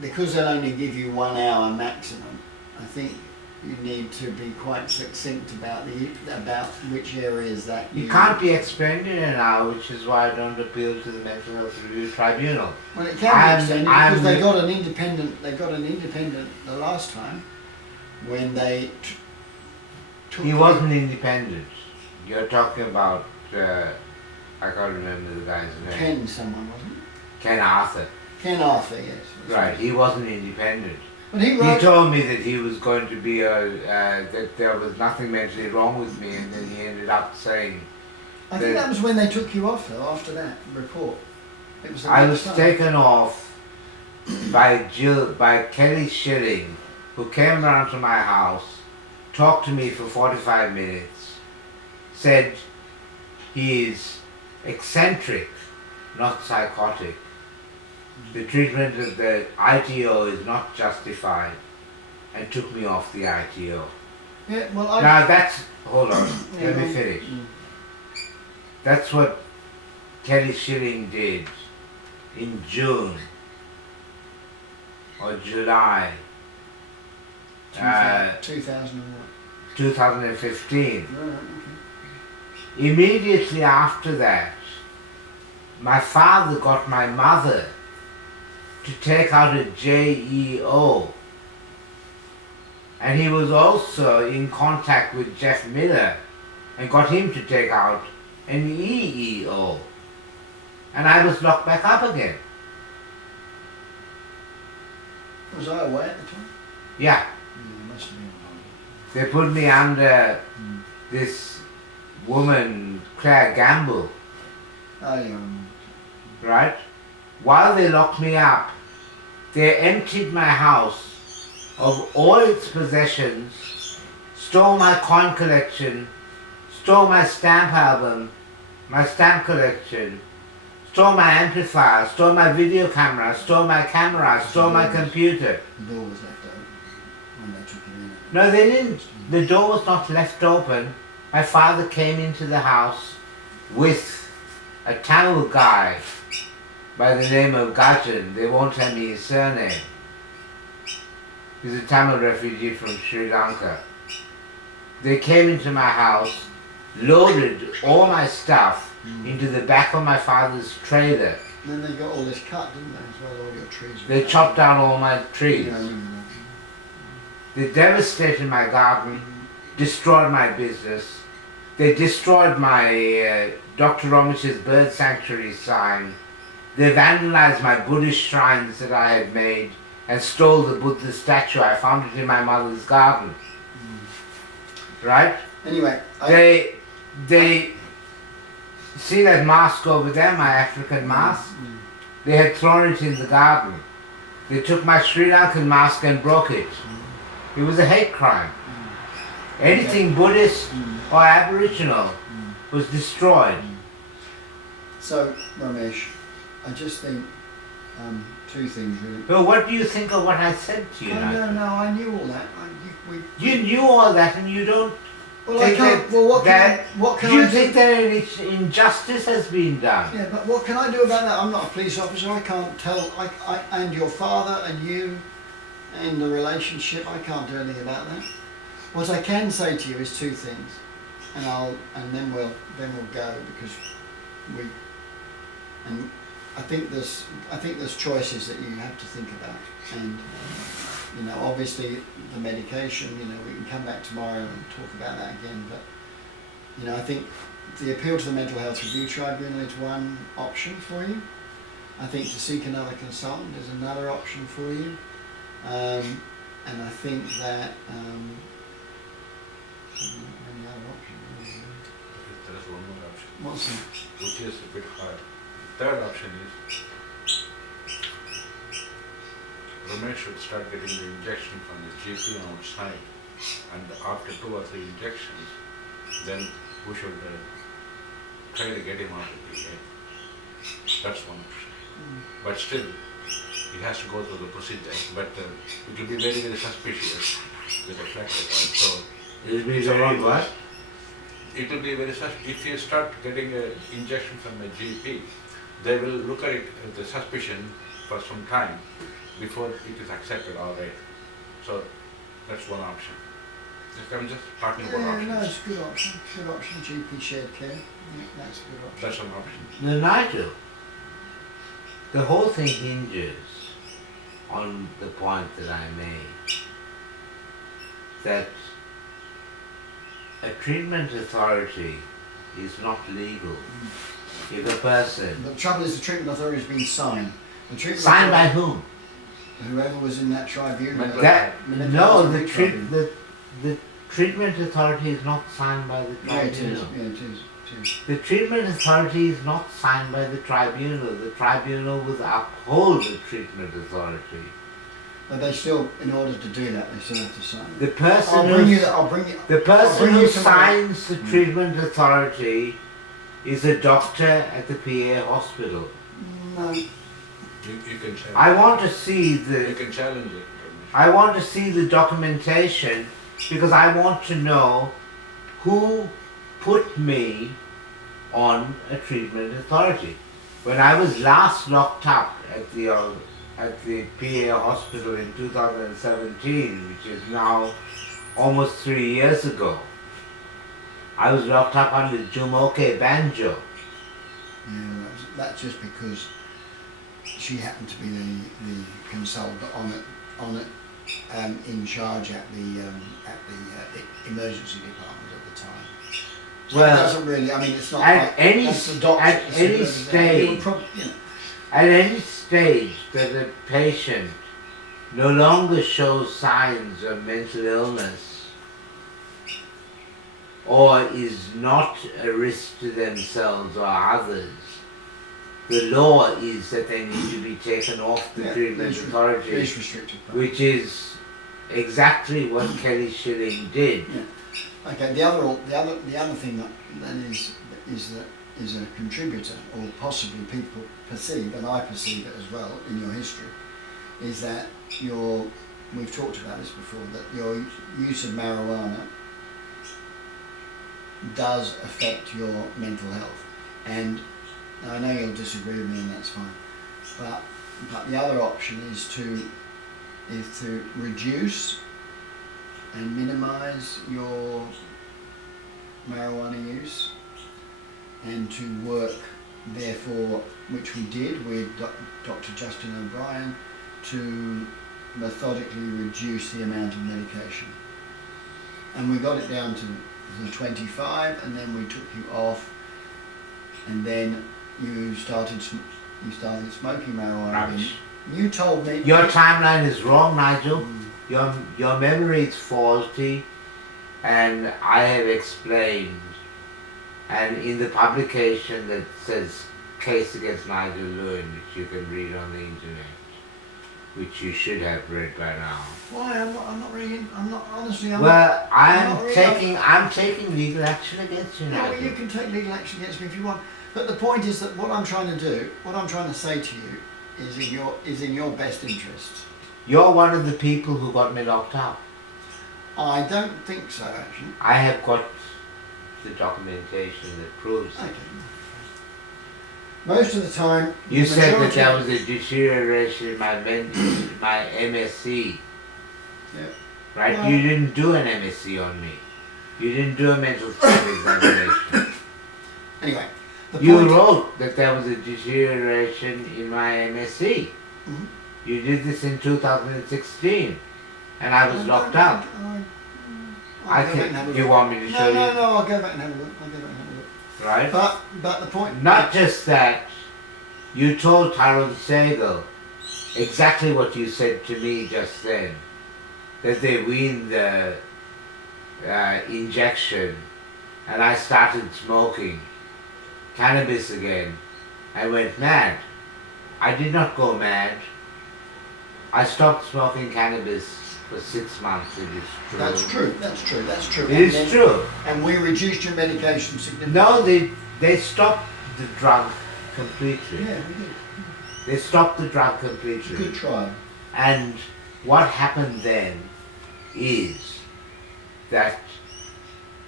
because they'll only give you 1 hour maximum, I think you need to be quite succinct about which areas that You can't be extended an hour, which is why I don't appeal to the Mental Health Review Tribunal. Well, it can be extended because they got an independent. They got an independent the last time when they took. He wasn't independent. You're talking about. I can't remember the guy's name. Ken, someone wasn't it? Ken Arthur. Ken Arthur, yes. Right. He wasn't independent. But he told me that he was going to be that there was nothing mentally wrong with me, and then he ended up saying. I think that was when they took you off, though. After that report, it was. I was taken off by Kelly Schilling, who came around to my house, talked to me for 45 minutes, said he is eccentric, not psychotic. The treatment of the ITO is not justified, and took me off the ITO. Yeah, well, now that's, hold on, let me finish. That's what Kelly Schilling did in June or July 2015. Right, okay. Immediately after that, my father got my mother to take out a JEO, and he was also in contact with Jeff Miller and got him to take out an EEO, and I was locked back up again. Was I away at the time? Yeah. Must have been. They put me under this woman, Claire Gamble. Oh, yeah. Right? While they locked me up, they emptied my house of all its possessions, stole my coin collection, stole my stamp album, my stamp collection, stole my amplifier, stole my video camera, stole my camera, stole my computer. The door was left open when they took it in. No, they didn't. The door was not left open. My father came into the house with a Tamil guy by the name of Gajan. They won't tell me his surname. He's a Tamil refugee from Sri Lanka. They came into my house, loaded all my stuff into the back of my father's trailer. Then they got all this cut, didn't they, as well, all your trees? They chopped down all my trees. Yeah, I remember that. They devastated my garden, destroyed my business. They destroyed my Dr. Ramesh's bird sanctuary sign. They vandalized my Buddhist shrines that I had made and stole the Buddha statue. I found it in my mother's garden. Right? Anyway, they see that mask over there, my African mask? They had thrown it in the garden. They took my Sri Lankan mask and broke it. It was a hate crime. Anything Buddhist or Aboriginal was destroyed. So, Ramesh, I just think two things really. But what do you think of what I said to you? No, I knew all that. You knew all that, and you don't. Well, I can't. Well, what can do you I think that an injustice has been done? Yeah, but what can I do about that? I'm not a police officer. I can't tell. I and your father and you, and the relationship. I can't do anything about that. What I can say to you is two things, and then we'll go because I think there's choices that you have to think about, and obviously the medication. We can come back tomorrow and talk about that again. But I think the appeal to the Mental Health Review Tribunal is one option for you. I think to seek another consultant is another option for you, and I think that. Any other option? There is one more option. What's that? Which is a bit hard. Third option is Ramesh should start getting the injection from the GP outside, and after 2 or 3 injections, then we should try to get him out of the game. That's one option. But still, he has to go through the procedure. But it will be very, very suspicious with a flat record. So it will be very what? It will be very if you start getting an injection from a GP, they will look at it with the suspicion for some time, before it is accepted, all right. So that's one option. I'm just talking about Yeah, options. no, it's a good option. Good option. GP shared care. Yeah, that's a good option. That's an option. No, Nigel, the whole thing hinges on the point that I made, that a treatment authority is not legal if a person... But the trouble is the treatment authority has been signed. The treatment Signed by authority- whom? Whoever was in that tribunal. Mental That, Mental no, health the, tribunal. the treatment authority is not signed by the Yeah, it is. tribunal. Yeah, it is. It is. The treatment authority is not signed by the tribunal. The tribunal will uphold the treatment authority. But they still, in order to do that, they still have to sign it. The person I'll bring you who, that. I'll bring you. the person bring who you some more. signs the treatment authority is a doctor at the PA hospital. No. You can challenge. I want to see You the can challenge it. I want to see the documentation because I want to know who put me on a treatment authority. When I was last locked up at the PA hospital in 2017, which is now almost 3 years ago, I was locked up under Jumoke Banjo. Yeah, that's just because she happened to be the consultant on it, in charge at the emergency department at the time. So Well, it doesn't really. I mean, it's not at like any that's the doctor. at it's any the- stage- it would prob- you know, At any stage that a patient no longer shows signs of mental illness or is not a risk to themselves or others, the law is that they need to be taken off the yeah, treatment least authority, restricted. which is exactly what Kelly Schilling did. Yeah. Okay. The other thing that is a contributor, or possibly people perceive, and I perceive it as well in your history, is that we've talked about this before, that your use of marijuana does affect your mental health. And I know you'll disagree with me, and that's fine. But the other option is to reduce and minimise your marijuana use, and to work, therefore, which we did with Dr. Justin O'Brien, to methodically reduce the amount of medication. And we got it down to the 25, and then we took you off, and then you started smoking marijuana. Rubbish. You told me Your timeline is wrong, Nigel. Mm. Your memory is faulty, and I have explained, and in the publication that says Case Against Nigel Lewin, which you can read on the internet, which you should have read by now. Why? I'm not really. I'm not honestly. I'm Well, I'm not really- I'm taking legal action against you, No, Nigel. you can take legal action against me if you want. But the point is that what I'm trying to do, what I'm trying to say to you, is in your best interests. You're one of the people who got me locked up. I don't think so, actually. I have got the documentation that proves it. Okay. Most of the time, You the said that majority- there was a deterioration in my MSc, Yeah. right? Well- You didn't do an MSc on me. You didn't do a mental state examination. Anyway, the You point. wrote that there was a deterioration in my MSc. Mhm. You did this in 2016, and I was locked up. I I'll go back and have a think you look. want me to show No, you, I'll go back and have a look. I'll go back and have a look. right? But the point. Not just that, you told Tyrone Segal exactly what you said to me just then, that they weaned the injection, and I started smoking cannabis again. I went mad. I did not go mad. I stopped smoking cannabis for 6 months, it is true. That's true. That's true. That's true. It And is then- true. And we reduced your medication significantly. No, they stopped the drug completely. Yeah, we did. They stopped the drug completely. Good try. And what happened then is that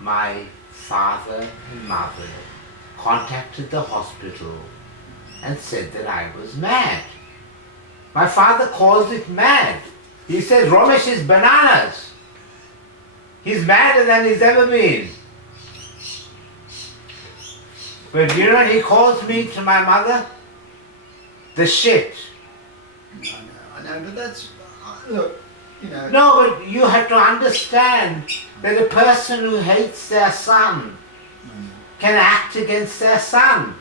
my father and mother contacted the hospital and said that I was mad. My father calls it mad. He says Ramesh is bananas. He's madder than he's ever been. But you know what he calls me to my mother? The shit. I know, but that's, look, you know. No, but you have to understand that a person who hates their son can act against their son.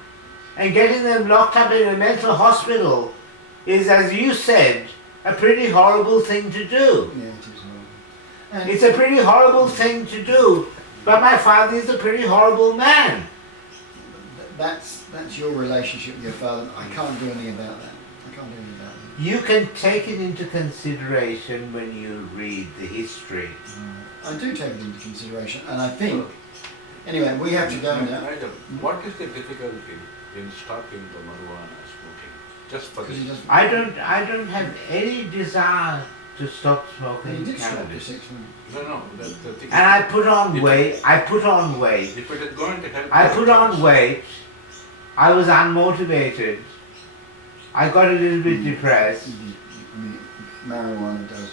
And getting them locked up in a mental hospital is, as you said, a pretty horrible thing to do. Yeah, it is horrible. And It's a pretty horrible thing to do, but my father is a pretty horrible man. that's your relationship with your father. I can't do anything about that. You can take it into consideration when you read the history. I do take it into consideration, and I think, anyway, we have to go now. Nigel, what is the difficulty in stopping the marijuana smoking? Just for Because he this. doesn't. I don't have any desire to stop smoking He did stop for cannabis. 6 months. No, the thing And I is, put on weight. I put on weight. if it is going to help. I your put on chance- weight. I was unmotivated. I got a little bit depressed. I mean, marijuana does.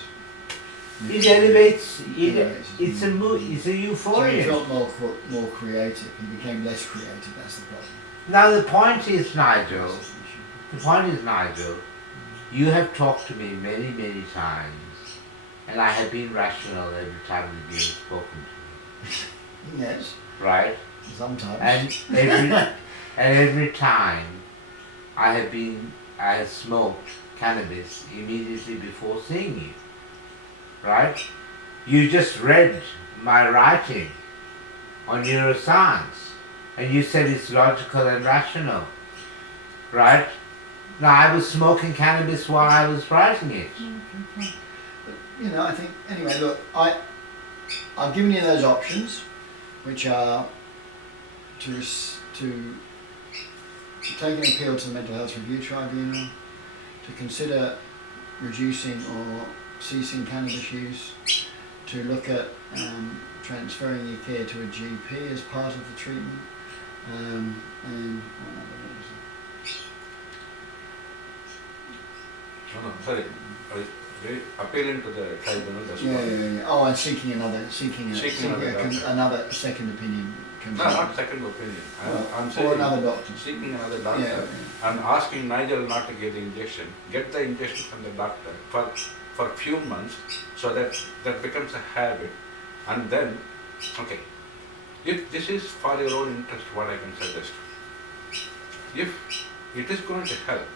It elevates. Elevates. It's a it's a So he euphoria. felt more creative. He became less creative. That's the problem. Now the point is, Nigel. That's the issue. The point is, Nigel. You have talked to me many times, and I have been rational every time that you have spoken to me. Yes, Right? sometimes. And every time I have smoked cannabis immediately before seeing you. Right? You just read my writing on neuroscience and you said it's logical and rational. Right? Now I was smoking cannabis while I was writing it. You know, I think, anyway, look, I've given you those options, which are to take an appeal to the Mental Health Review Tribunal, to consider reducing or ceasing cannabis use, to look at transferring your care to a GP as part of the treatment, and what other is No, sorry. Appealing to the tribunal. That's it? what. Yeah. Oh, and seeking another another second opinion. No, not second opinion. I'm Or saying another doctor. seeking another doctor. Yeah. And asking Nigel not to get the injection. Get the injection from the doctor for a few months, so that becomes a habit. And then, okay, if this is for your own interest, what I can suggest. If it is going to help,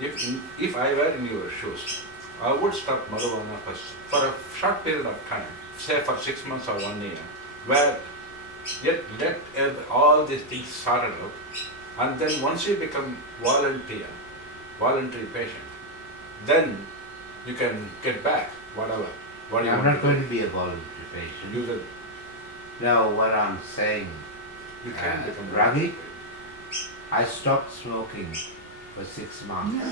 if I were in your shoes, I would stop marijuana for a short period of time, say for 6 months or 1 year, where let all these things sorted out, and then once you become voluntary patient, then you can get back whatever. What you I'm want not going to be a voluntary patient. use it. No, what I'm saying, You can become Ravi, I stopped smoking for 6 months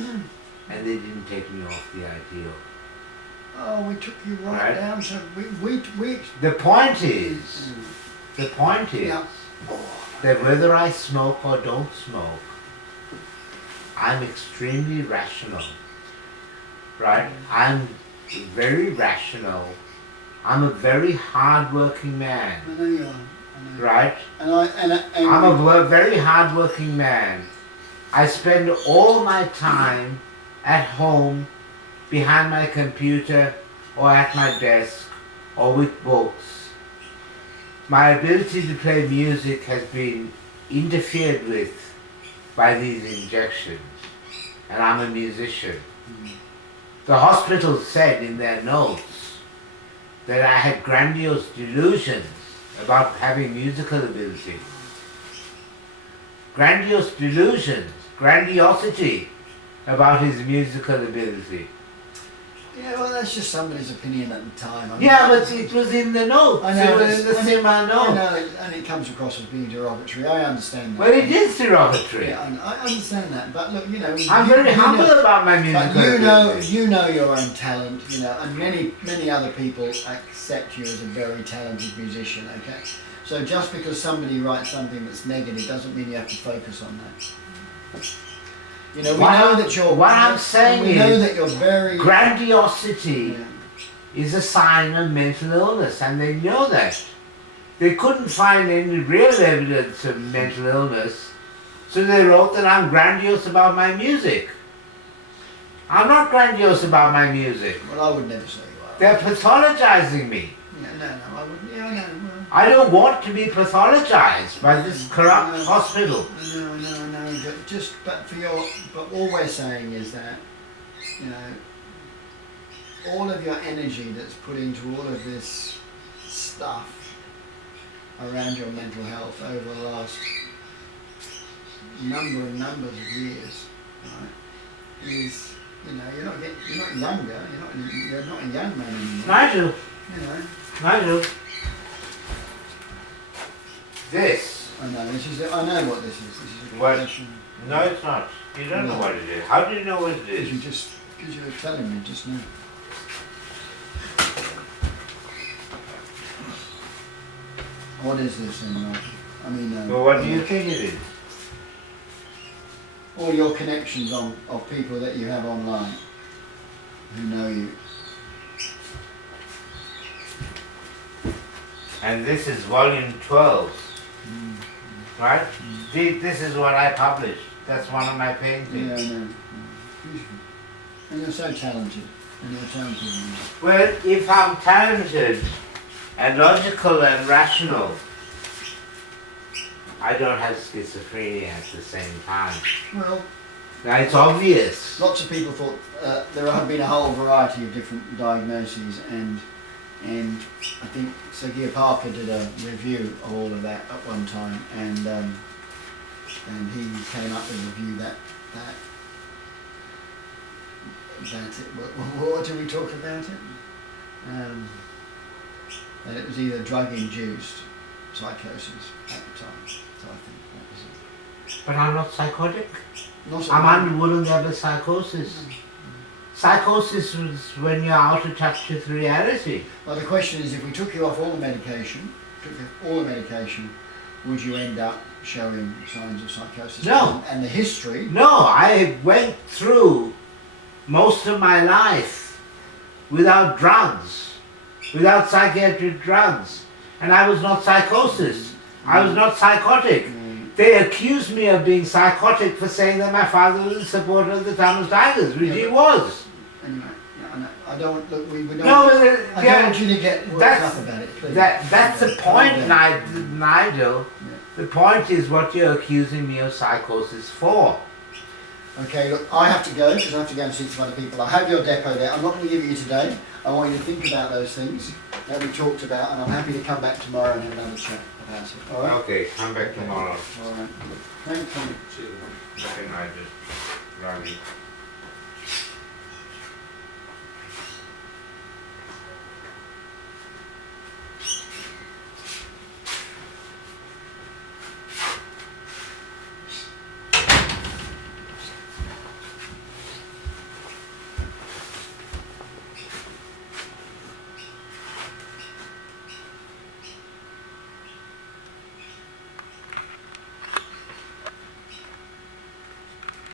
and they didn't take me off the IPO. Oh, we took you right, Right. down to we. The point is Yeah. that whether I smoke or don't smoke, I'm extremely rational. Right? I'm very rational. I'm a very hard-working man. I know you are. I know. Right? And I'm a very hard-working man. I spend all my time at home, behind my computer, or at my desk, or with books. My ability to play music has been interfered with by these injections, and I'm a musician. The hospital said in their notes that I had grandiose delusions about having musical ability. Grandiose delusions, grandiosity about his musical ability. yeah, well, that's just somebody's opinion at the time. I mean, Yeah, but it was in the notes. I know. It was in the same I notes. know, and it comes across as being derogatory. I understand that. Well, it is derogatory. Yeah, I understand that, but look, you know. I'm very humble about my musical But ability. you know your own talent, you know, and many other people accept you as a very talented musician. Okay, so just because somebody writes something that's negative doesn't mean you have to focus on that. You know, we What know I'm- that you're. what I'm saying we know is that you're very. Grandiosity Yeah. is a sign of mental illness, and they know that. They couldn't find any real evidence of mental illness, so they wrote that I'm grandiose about my music. I'm not grandiose about my music. Well, I would never say you are. They're pathologizing me. Yeah, no, I wouldn't. Yeah, no, well, I don't want to be pathologized by this corrupt No. hospital. no. But all we're saying is that, you know, all of your energy that's put into all of this stuff around your mental health over the last numbers of years, right, is, you know, you're not younger, you're not a young man anymore. Nigel, You know, Nigel, this. I know what this is. This is a What? connection. No, it's not. You don't know what it is. How do you know what it is? Because you were telling me just now. What is this then, Nigel? I mean, Well, what do you think it is? all your connections of people that you have online who know you. And this is volume 12, right? This is what I published. That's one of my Yeah, paintings. I know. Beautiful. And you're so talented. Well, if I'm talented and logical and rational, I don't have schizophrenia at the same time. Well, Now it's obvious. lots of people thought there have been a whole variety of different diagnoses, and I think Sir Parker did a review of all of that at one time, and he came up with a review that what did we talk about it? That it was either drug-induced psychosis at the time. So I think that was it. But I'm not psychotic. Not at I'm unwilling psychosis. Psychosis was when you're out of touch with reality. Well, the question is, if we took you off all the medication, would you end up showing signs of psychosis? No. And the history. No, I went through most of my life without drugs, without psychiatric drugs, and I was not psychosis. I was not psychotic. They accused me of being psychotic for saying that my father was a supporter of the Tamil Tigers, which he was. Anyway, yeah, I know. I don't look. We don't. No, I don't want you to get worked that's- up about it, please. That's the point, Nigel. Yeah. The point is what you're accusing me of psychosis for. Okay, look, I have to go because I have to go and see some other people. I have your depot there. I'm not going to give it you today. I want you to think about those things that we talked about, and I'm happy to come back tomorrow and have another chat about it. All right? Okay, come back tomorrow. All right. Thank you. See you. Okay, Nigel. Ravi.